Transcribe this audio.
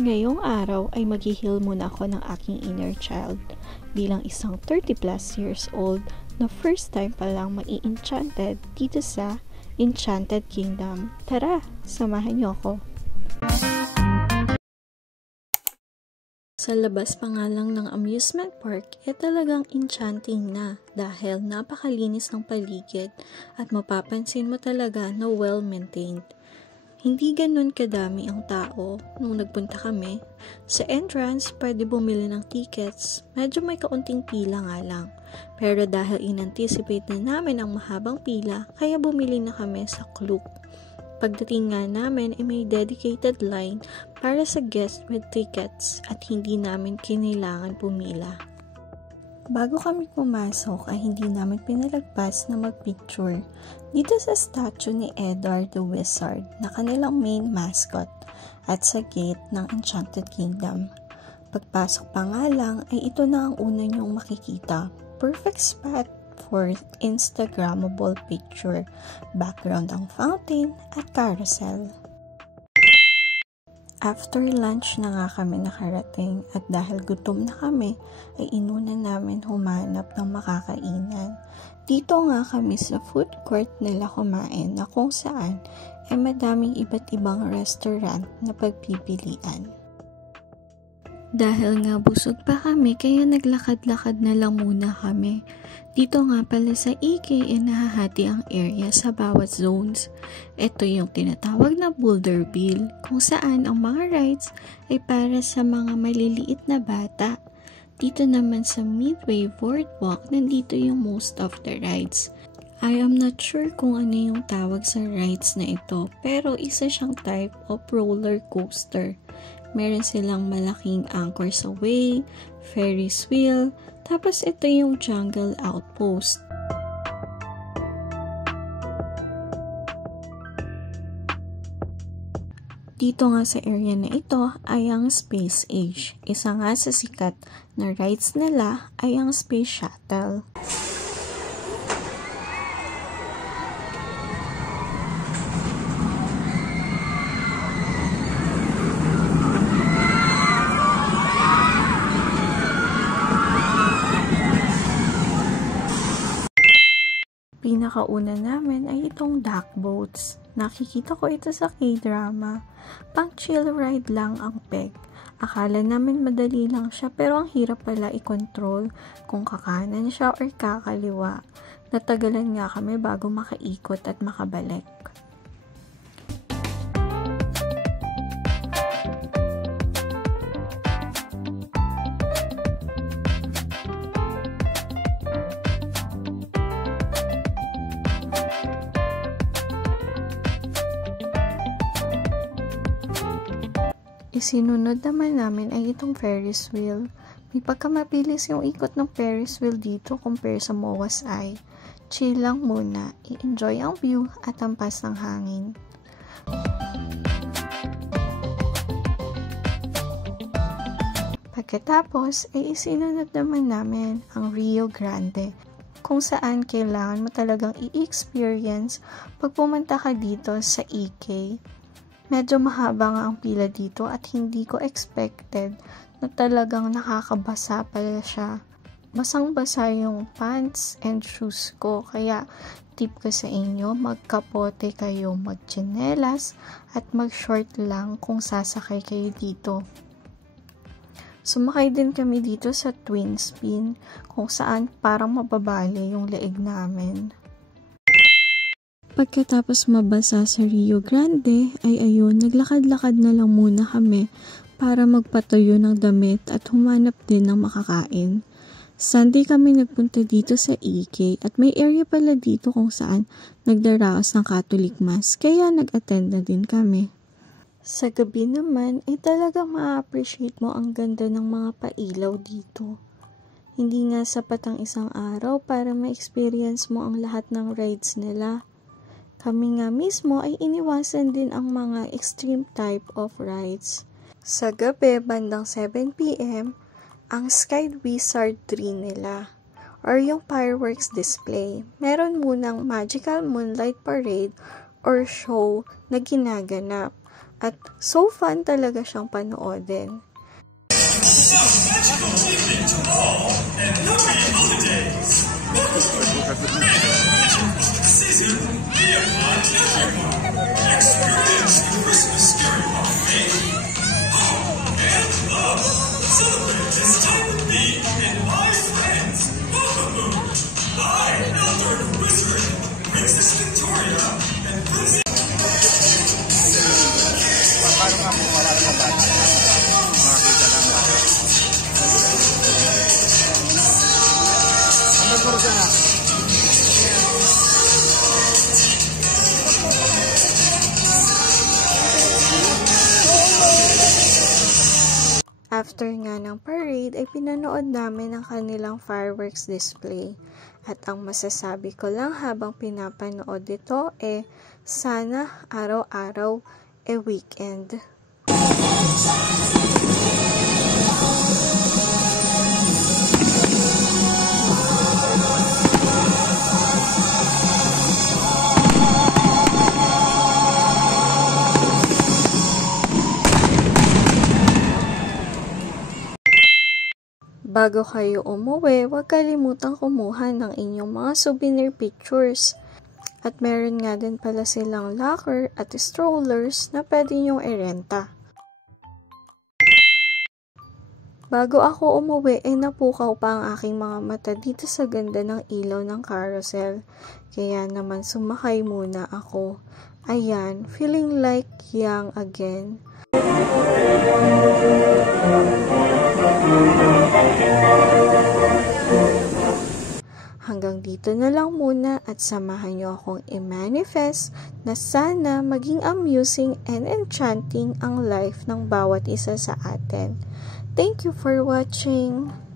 Ngayong araw ay mag-heal muna ako ng aking inner child. Bilang isang 30 plus years old na first time pa lang mai-enchanted dito sa Enchanted Kingdom. Tara, samahan niyo ako. Sa labas pa nga lang ng amusement park, talagang enchanting na dahil napakalinis ng paligid at mapapansin mo talaga na well-maintained. Hindi ganun kadami ang tao nung nagpunta kami. Sa entrance, pwede bumili ng tickets. Medyo may kaunting pila nga lang. Pero dahil in-anticipate na namin ang mahabang pila, kaya bumili na kami sa Klook. Pagdating nga namin ay may dedicated line para sa guests with tickets at hindi namin kinailangan pumila. Bago kami pumasok ay hindi namin pinalagpas na magpicture dito sa statue ni Edward the Wizard na kanilang main mascot at sa gate ng Enchanted Kingdom. Pagpasok pa nga lang ay ito na ang una niyong makikita. Perfect spot for Instagrammable picture, background ang fountain at carousel. After lunch na nga kami nakarating at dahil gutom na kami ay inuna namin humanap ng makakainan. Dito nga kami sa food court nila kumain na kung saan ay madaming iba't ibang restaurant na pagpipilian. Dahil nga busog pa kami kaya naglakad-lakad na lang muna kami. Dito nga pala sa EK ay nahahati ang area sa bawat zones. Ito yung tinatawag na Boulderville kung saan ang mga rides ay para sa mga maliliit na bata. Dito naman sa Midway Boardwalk, nandito yung most of the rides. I am not sure kung ano yung tawag sa rides na ito pero isa siyang type of roller coaster. Meron silang malaking Anchors Away, Ferris wheel, tapos ito yung Jungle Outpost. Dito nga sa area na ito ay ang Space Age. Isa nga sa sikat na rides nila ay ang Space Shuttle. Pinakauna namin ay itong duck boats. Nakikita ko ito sa K-drama. Pang chill ride lang ang peg. Akala namin madali lang siya pero ang hirap pala i-control kung kakanan siya or kakaliwa. Natagalan nga kami bago makaikot at makabalik. Isinunod naman namin ay itong Ferris wheel. May pagkamabilis yung ikot ng Ferris wheel dito compare sa MOA's Eye. Chill lang muna, i-enjoy ang view at ampas ng hangin. Pagkatapos ay isinunod naman namin ang Rio Grande kung saan kailangan mo talagang i-experience pag pumunta ka dito sa EK. Medyo mahaba nga ang pila dito at hindi ko expected na talagang nakakabasa pala siya. Basang-basa yung pants and shoes ko kaya tip ko sa inyo magkapote kayo, magtsinelas at mag-short lang kung sasakay kayo dito. Sumakay din kami dito sa Twin Spin kung saan parang mababali yung leeg namin. Pagkatapos mabasa sa Rio Grande, ay ayun, naglakad-lakad na lang muna kami para magpatuyo ng damit at humanap din ng makakain. Sunday kami nagpunta dito sa EK at may area pala dito kung saan nagdaraos ng Catholic Mass, kaya nag-attend na din kami. Sa gabi naman, ay talagang ma-appreciate mo ang ganda ng mga pailaw dito. Hindi nga sapat ang isang araw para ma-experience mo ang lahat ng rides nila. Kami nga mismo ay iniwasan din ang mga extreme type of rides. Sa gabi, bandang 7 p.m., ang Sky Wizard 3 nila, or yung fireworks display. Meron munang Magical Moonlight Parade or show na ginaganap. At so fun talaga siyang panoodin. After nga ng parade ay pinanood namin ang kanilang fireworks display. At ang masasabi ko lang habang pinapanood ito sana araw-araw weekend. Bago kayo umuwi, huwag kalimutang kumuha ng inyong mga souvenir pictures. At meron nga din pala silang locker at strollers na pwede nyong irenta. Bago ako umuwi, napukaw pa ang aking mga mata dito sa ganda ng ilaw ng carousel. Kaya naman sumakay muna ako. Ayan, feeling like young again. Hanggang dito na lang muna at samahan niyo akong i-manifest na sana maging amusing and enchanting ang life ng bawat isa sa atin. Thank you for watching!